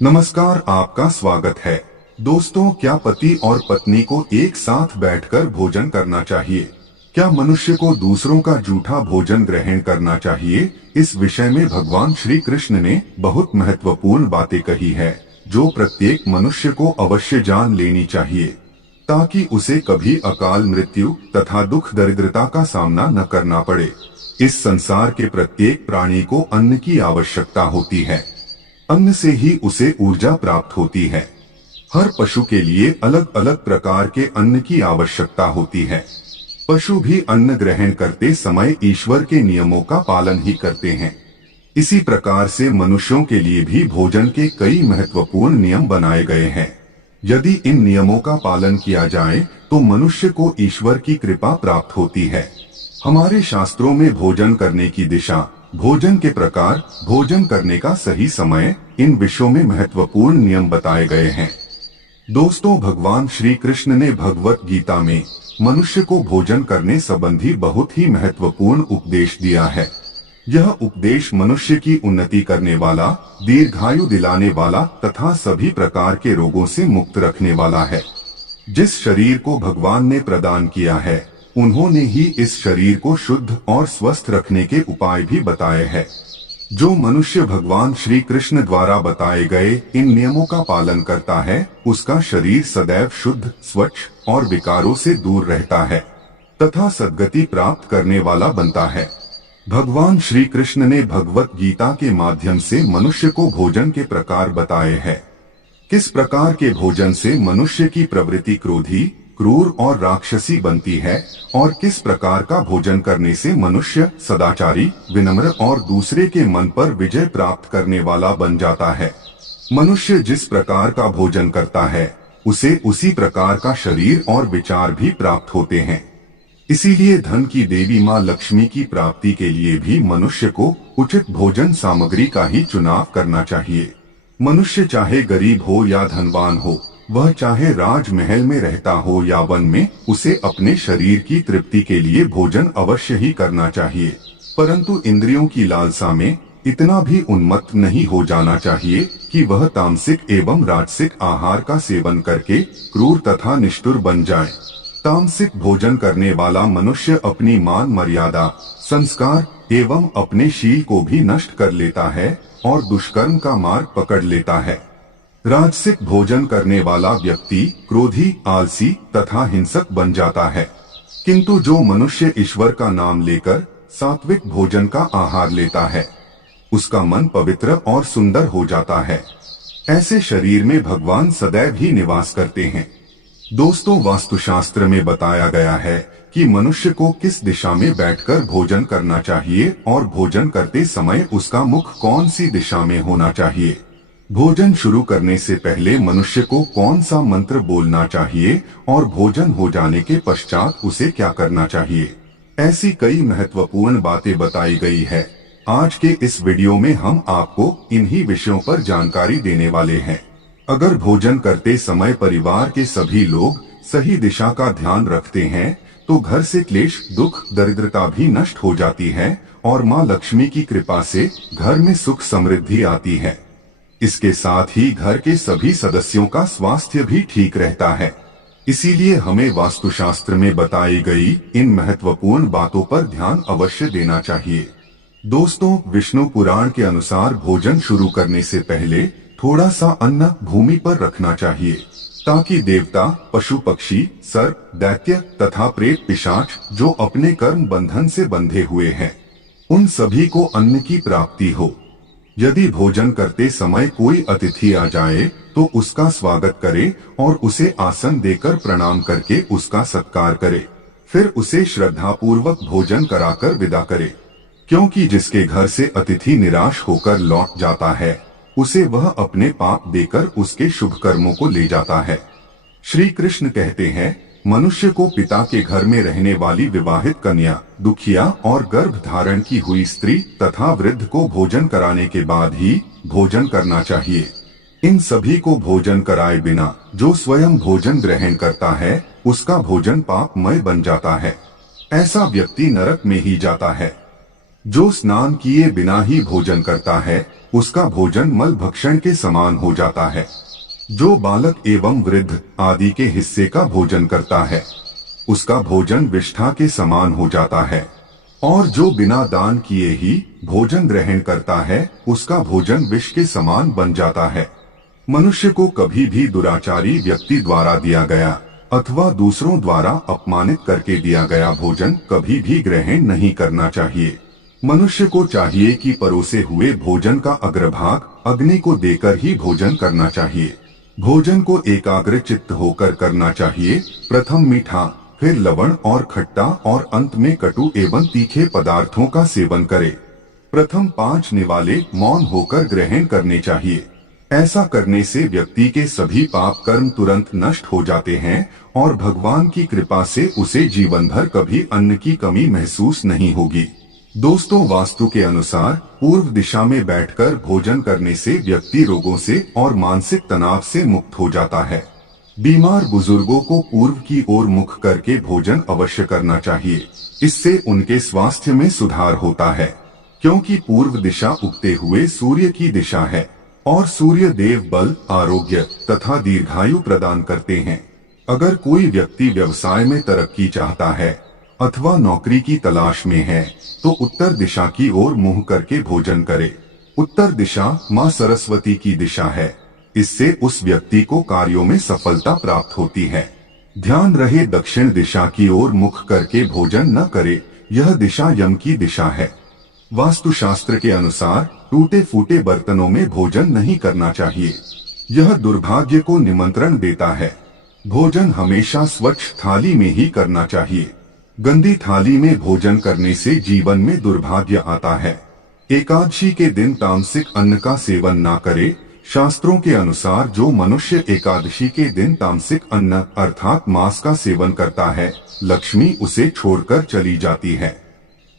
नमस्कार, आपका स्वागत है। दोस्तों, क्या पति और पत्नी को एक साथ बैठकर भोजन करना चाहिए? क्या मनुष्य को दूसरों का जूठा भोजन ग्रहण करना चाहिए? इस विषय में भगवान श्री कृष्ण ने बहुत महत्वपूर्ण बातें कही है, जो प्रत्येक मनुष्य को अवश्य जान लेनी चाहिए, ताकि उसे कभी अकाल मृत्यु तथा दुख दरिद्रता का सामना न करना पड़े। इस संसार के प्रत्येक प्राणी को अन्न की आवश्यकता होती है। अन्न से ही उसे ऊर्जा प्राप्त होती है। हर पशु के लिए अलग अलग प्रकार के अन्न की आवश्यकता होती है। पशु भी अन्न ग्रहण करते समय ईश्वर के नियमों का पालन ही करते हैं। इसी प्रकार से मनुष्यों के लिए भी भोजन के कई महत्वपूर्ण नियम बनाए गए हैं। यदि इन नियमों का पालन किया जाए तो मनुष्य को ईश्वर की कृपा प्राप्त होती है। हमारे शास्त्रों में भोजन करने की दिशा, भोजन के प्रकार, भोजन करने का सही समय, इन विषयों में महत्वपूर्ण नियम बताए गए हैं। दोस्तों, भगवान श्री कृष्ण ने भगवत गीता में मनुष्य को भोजन करने संबंधी बहुत ही महत्वपूर्ण उपदेश दिया है। यह उपदेश मनुष्य की उन्नति करने वाला, दीर्घायु दिलाने वाला तथा सभी प्रकार के रोगों से मुक्त रखने वाला है। जिस शरीर को भगवान ने प्रदान किया है, उन्होंने ही इस शरीर को शुद्ध और स्वस्थ रखने के उपाय भी बताए हैं। जो मनुष्य भगवान श्री कृष्ण द्वारा बताए गए इन नियमों का पालन करता है, उसका शरीर सदैव शुद्ध, स्वच्छ और विकारों से दूर रहता है तथा सद्गति प्राप्त करने वाला बनता है। भगवान श्री कृष्ण ने भगवत गीता के माध्यम से मनुष्य को भोजन के प्रकार बताए हैं। किस प्रकार के भोजन से मनुष्य की प्रवृत्ति क्रोधी, क्रूर और राक्षसी बनती है और किस प्रकार का भोजन करने से मनुष्य सदाचारी, विनम्र और दूसरे के मन पर विजय प्राप्त करने वाला बन जाता है। मनुष्य जिस प्रकार का भोजन करता है, उसे उसी प्रकार का शरीर और विचार भी प्राप्त होते हैं। इसीलिए धन की देवी माँ लक्ष्मी की प्राप्ति के लिए भी मनुष्य को उचित भोजन सामग्री का ही चुनाव करना चाहिए। मनुष्य चाहे गरीब हो या धनवान हो, वह चाहे राजमहल में रहता हो या वन में, उसे अपने शरीर की तृप्ति के लिए भोजन अवश्य ही करना चाहिए। परंतु इंद्रियों की लालसा में इतना भी उन्मत्त नहीं हो जाना चाहिए कि वह तामसिक एवं राजसिक आहार का सेवन करके क्रूर तथा निष्ठुर बन जाए। तामसिक भोजन करने वाला मनुष्य अपनी मान मर्यादा, संस्कार एवं अपने शील को भी नष्ट कर लेता है और दुष्कर्म का मार्ग पकड़ लेता है। राजसिक भोजन करने वाला व्यक्ति क्रोधी, आलसी तथा हिंसक बन जाता है। किंतु जो मनुष्य ईश्वर का नाम लेकर सात्विक भोजन का आहार लेता है, उसका मन पवित्र और सुंदर हो जाता है। ऐसे शरीर में भगवान सदैव ही निवास करते हैं। दोस्तों, वास्तुशास्त्र में बताया गया है कि मनुष्य को किस दिशा में बैठकर भोजन करना चाहिए और भोजन करते समय उसका मुख कौन सी दिशा में होना चाहिए। भोजन शुरू करने से पहले मनुष्य को कौन सा मंत्र बोलना चाहिए और भोजन हो जाने के पश्चात उसे क्या करना चाहिए, ऐसी कई महत्वपूर्ण बातें बताई गई है। आज के इस वीडियो में हम आपको इन्हीं विषयों पर जानकारी देने वाले हैं। अगर भोजन करते समय परिवार के सभी लोग सही दिशा का ध्यान रखते हैं, तो घर से क्लेश, दुख, दरिद्रता भी नष्ट हो जाती है और माँ लक्ष्मी की कृपा से घर में सुख समृद्धि आती है। इसके साथ ही घर के सभी सदस्यों का स्वास्थ्य भी ठीक रहता है। इसीलिए हमें वास्तुशास्त्र में बताई गई इन महत्वपूर्ण बातों पर ध्यान अवश्य देना चाहिए। दोस्तों, विष्णु पुराण के अनुसार भोजन शुरू करने से पहले थोड़ा सा अन्न भूमि पर रखना चाहिए, ताकि देवता, पशु पक्षी, सर्प, दैत्य तथा प्रेत पिशाच जो अपने कर्म बंधन से बंधे हुए हैं, उन सभी को अन्न की प्राप्ति हो। यदि भोजन करते समय कोई अतिथि आ जाए तो उसका स्वागत करे और उसे आसन देकर प्रणाम करके उसका सत्कार करे। फिर उसे श्रद्धापूर्वक भोजन कराकर विदा करे, क्योंकि जिसके घर से अतिथि निराश होकर लौट जाता है, उसे वह अपने पाप देकर उसके शुभ कर्मों को ले जाता है। श्री कृष्ण कहते हैं, मनुष्य को पिता के घर में रहने वाली विवाहित कन्या, दुखिया और गर्भ धारण की हुई स्त्री तथा वृद्ध को भोजन कराने के बाद ही भोजन करना चाहिए। इन सभी को भोजन कराए बिना जो स्वयं भोजन ग्रहण करता है, उसका भोजन पापमय बन जाता है। ऐसा व्यक्ति नरक में ही जाता है। जो स्नान किए बिना ही भोजन करता है उसका भोजन मल भक्षण के समान हो जाता है। जो बालक एवं वृद्ध आदि के हिस्से का भोजन करता है उसका भोजन विष्ठा के समान हो जाता है। और जो बिना दान किए ही भोजन ग्रहण करता है उसका भोजन विष के समान बन जाता है। मनुष्य को कभी भी दुराचारी व्यक्ति द्वारा दिया गया अथवा दूसरों द्वारा अपमानित करके दिया गया भोजन कभी भी ग्रहण नहीं करना चाहिए। मनुष्य को चाहिए कि परोसे हुए भोजन का अग्रभाग अग्नि को देकर ही भोजन करना चाहिए। भोजन को एकाग्र चित्त होकर करना चाहिए। प्रथम मीठा, फिर लवण और खट्टा और अंत में कटु एवं तीखे पदार्थों का सेवन करे। प्रथम 5 निवाले मौन होकर ग्रहण करने चाहिए। ऐसा करने से व्यक्ति के सभी पाप कर्म तुरंत नष्ट हो जाते हैं और भगवान की कृपा से उसे जीवन भर कभी अन्न की कमी महसूस नहीं होगी। दोस्तों, वास्तु के अनुसार पूर्व दिशा में बैठकर भोजन करने से व्यक्ति रोगों से और मानसिक तनाव से मुक्त हो जाता है। बीमार बुजुर्गों को पूर्व की ओर मुख करके भोजन अवश्य करना चाहिए। इससे उनके स्वास्थ्य में सुधार होता है, क्योंकि पूर्व दिशा उगते हुए सूर्य की दिशा है और सूर्य देव बल, आरोग्य तथा दीर्घायु प्रदान करते हैं। अगर कोई व्यक्ति व्यवसाय में तरक्की चाहता है अथवा नौकरी की तलाश में है तो उत्तर दिशा की ओर मुंह करके भोजन करे। उत्तर दिशा मां सरस्वती की दिशा है। इससे उस व्यक्ति को कार्यों में सफलता प्राप्त होती है। ध्यान रहे, दक्षिण दिशा की ओर मुख करके भोजन न करे, यह दिशा यम की दिशा है। वास्तुशास्त्र के अनुसार टूटे फूटे बर्तनों में भोजन नहीं करना चाहिए, यह दुर्भाग्य को निमंत्रण देता है। भोजन हमेशा स्वच्छ थाली में ही करना चाहिए। गंदी थाली में भोजन करने से जीवन में दुर्भाग्य आता है। एकादशी के दिन तामसिक अन्न का सेवन ना करे। शास्त्रों के अनुसार जो मनुष्य एकादशी के दिन तामसिक अन्न अर्थात मांस का सेवन करता है, लक्ष्मी उसे छोड़कर चली जाती है।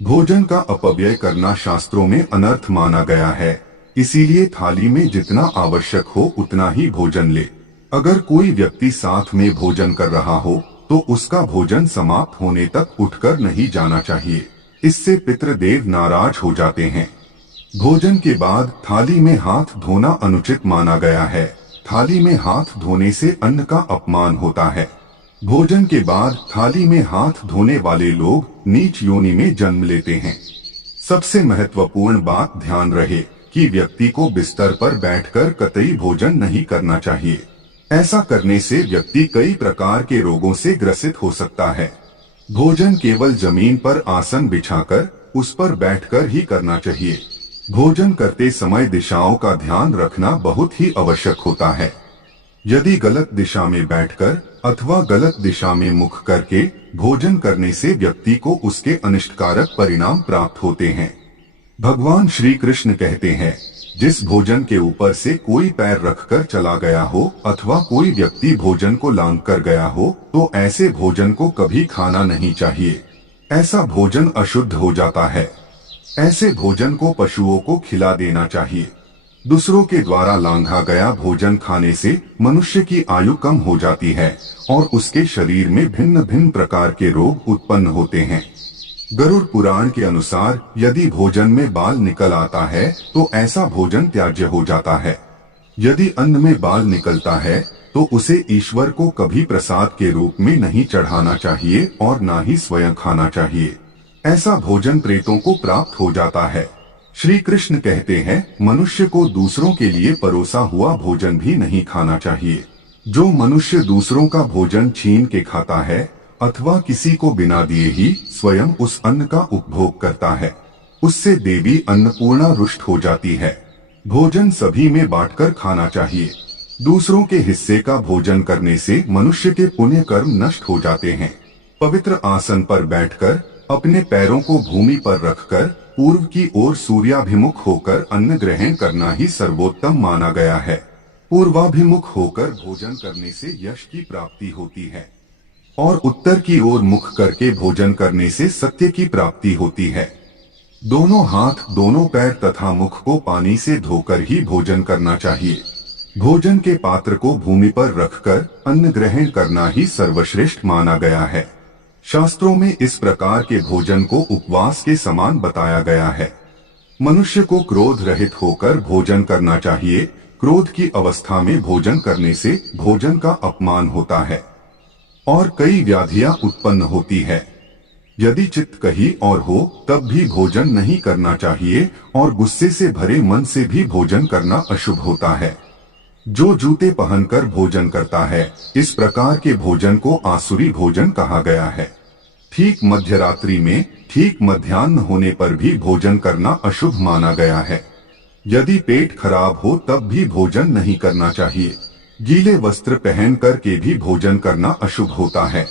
भोजन का अपव्यय करना शास्त्रों में अनर्थ माना गया है, इसीलिए थाली में जितना आवश्यक हो उतना ही भोजन ले। अगर कोई व्यक्ति साथ में भोजन कर रहा हो तो उसका भोजन समाप्त होने तक उठकर नहीं जाना चाहिए, इससे पितृदेव नाराज हो जाते हैं। भोजन के बाद थाली में हाथ धोना अनुचित माना गया है। थाली में हाथ धोने से अन्न का अपमान होता है। भोजन के बाद थाली में हाथ धोने वाले लोग नीच योनि में जन्म लेते हैं। सबसे महत्वपूर्ण बात ध्यान रहे कि व्यक्ति को बिस्तर पर बैठकर कतई भोजन नहीं करना चाहिए। ऐसा करने से व्यक्ति कई प्रकार के रोगों से ग्रसित हो सकता है। भोजन केवल जमीन पर आसन बिछाकर उस पर बैठकर ही करना चाहिए। भोजन करते समय दिशाओं का ध्यान रखना बहुत ही आवश्यक होता है। यदि गलत दिशा में बैठकर अथवा गलत दिशा में मुख करके भोजन करने से व्यक्ति को उसके अनिष्टकारक परिणाम प्राप्त होते हैं। भगवान श्री कृष्ण कहते हैं, जिस भोजन के ऊपर से कोई पैर रखकर चला गया हो अथवा कोई व्यक्ति भोजन को लांघ कर गया हो तो ऐसे भोजन को कभी खाना नहीं चाहिए। ऐसा भोजन अशुद्ध हो जाता है। ऐसे भोजन को पशुओं को खिला देना चाहिए। दूसरों के द्वारा लांघा गया भोजन खाने से मनुष्य की आयु कम हो जाती है और उसके शरीर में भिन्न भिन्न प्रकार के रोग उत्पन्न होते हैं। गरुड़ पुराण के अनुसार यदि भोजन में बाल निकल आता है तो ऐसा भोजन त्याज्य हो जाता है। यदि अन्न में बाल निकलता है तो उसे ईश्वर को कभी प्रसाद के रूप में नहीं चढ़ाना चाहिए और ना ही स्वयं खाना चाहिए। ऐसा भोजन प्रेतों को प्राप्त हो जाता है। श्री कृष्ण कहते हैं, मनुष्य को दूसरों के लिए परोसा हुआ भोजन भी नहीं खाना चाहिए। जो मनुष्य दूसरों का भोजन छीन के खाता है अथवा किसी को बिना दिए ही स्वयं उस अन्न का उपभोग करता है, उससे देवी अन्नपूर्णा रुष्ट हो जाती है। भोजन सभी में बांटकर खाना चाहिए। दूसरों के हिस्से का भोजन करने से मनुष्य के पुण्य कर्म नष्ट हो जाते हैं। पवित्र आसन पर बैठकर अपने पैरों को भूमि पर रखकर पूर्व की ओर सूर्याभिमुख होकर अन्न ग्रहण करना ही सर्वोत्तम माना गया है। पूर्वाभिमुख होकर भोजन करने से यश की प्राप्ति होती है और उत्तर की ओर मुख करके भोजन करने से सत्य की प्राप्ति होती है। दोनों हाथ, दोनों पैर तथा मुख को पानी से धोकर ही भोजन करना चाहिए। भोजन के पात्र को भूमि पर रखकर अन्न ग्रहण करना ही सर्वश्रेष्ठ माना गया है। शास्त्रों में इस प्रकार के भोजन को उपवास के समान बताया गया है। मनुष्य को क्रोध रहित होकर भोजन करना चाहिए। क्रोध की अवस्था में भोजन करने से भोजन का अपमान होता है और कई व्याधियां उत्पन्न होती है। यदि चित्त कहीं और हो तब भी भोजन नहीं करना चाहिए और गुस्से से भरे मन से भी भोजन करना अशुभ होता है। जो जूते पहनकर भोजन करता है, इस प्रकार के भोजन को आसुरी भोजन कहा गया है। ठीक मध्यरात्रि में, ठीक मध्याह्न होने पर भी भोजन करना अशुभ माना गया है। यदि पेट खराब हो तब भी भोजन नहीं करना चाहिए। गीले वस्त्र पहन कर के भी भोजन करना अशुभ होता है।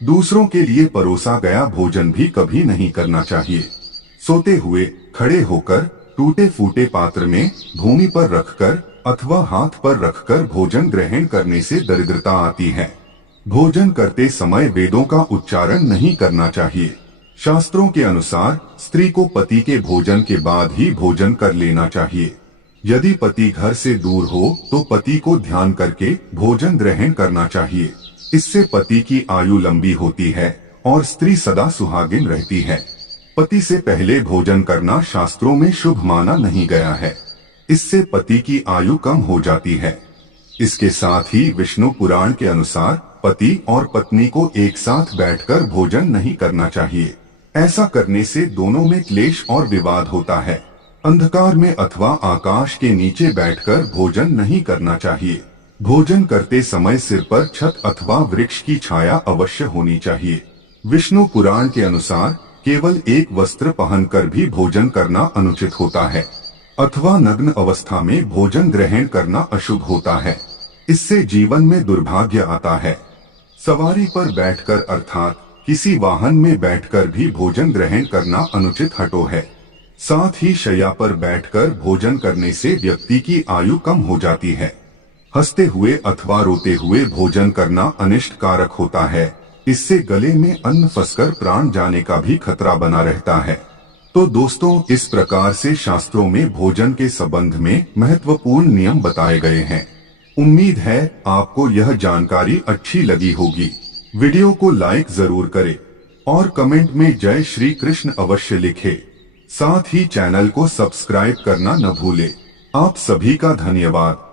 दूसरों के लिए परोसा गया भोजन भी कभी नहीं करना चाहिए। सोते हुए, खड़े होकर, टूटे फूटे पात्र में, भूमि पर रखकर अथवा हाथ पर रखकर भोजन ग्रहण करने से दरिद्रता आती है। भोजन करते समय वेदों का उच्चारण नहीं करना चाहिए। शास्त्रों के अनुसार स्त्री को पति के भोजन के बाद ही भोजन कर लेना चाहिए। यदि पति घर से दूर हो तो पति को ध्यान करके भोजन ग्रहण करना चाहिए। इससे पति की आयु लंबी होती है और स्त्री सदा सुहागिन रहती है। पति से पहले भोजन करना शास्त्रों में शुभ माना नहीं गया है। इससे पति की आयु कम हो जाती है। इसके साथ ही विष्णु पुराण के अनुसार पति और पत्नी को एक साथ बैठकर भोजन नहीं करना चाहिए। ऐसा करने से दोनों में क्लेश और विवाद होता है। अंधकार में अथवा आकाश के नीचे बैठकर भोजन नहीं करना चाहिए। भोजन करते समय सिर पर छत अथवा वृक्ष की छाया अवश्य होनी चाहिए। विष्णु पुराण के अनुसार केवल एक वस्त्र पहनकर भी भोजन करना अनुचित होता है अथवा नग्न अवस्था में भोजन ग्रहण करना अशुभ होता है। इससे जीवन में दुर्भाग्य आता है। सवारी पर बैठकर अर्थात किसी वाहन में बैठकर भी भोजन ग्रहण करना अनुचित हटो है। साथ ही शैया पर बैठकर भोजन करने से व्यक्ति की आयु कम हो जाती है। हंसते हुए अथवा रोते हुए भोजन करना अनिष्ट कारक होता है। इससे गले में अन्न फंसकर प्राण जाने का भी खतरा बना रहता है। तो दोस्तों, इस प्रकार से शास्त्रों में भोजन के संबंध में महत्वपूर्ण नियम बताए गए हैं। उम्मीद है आपको यह जानकारी अच्छी लगी होगी। वीडियो को लाइक जरूर करें और कमेंट में जय श्री कृष्ण अवश्य लिखें। साथ ही चैनल को सब्सक्राइब करना न भूलें। आप सभी का धन्यवाद।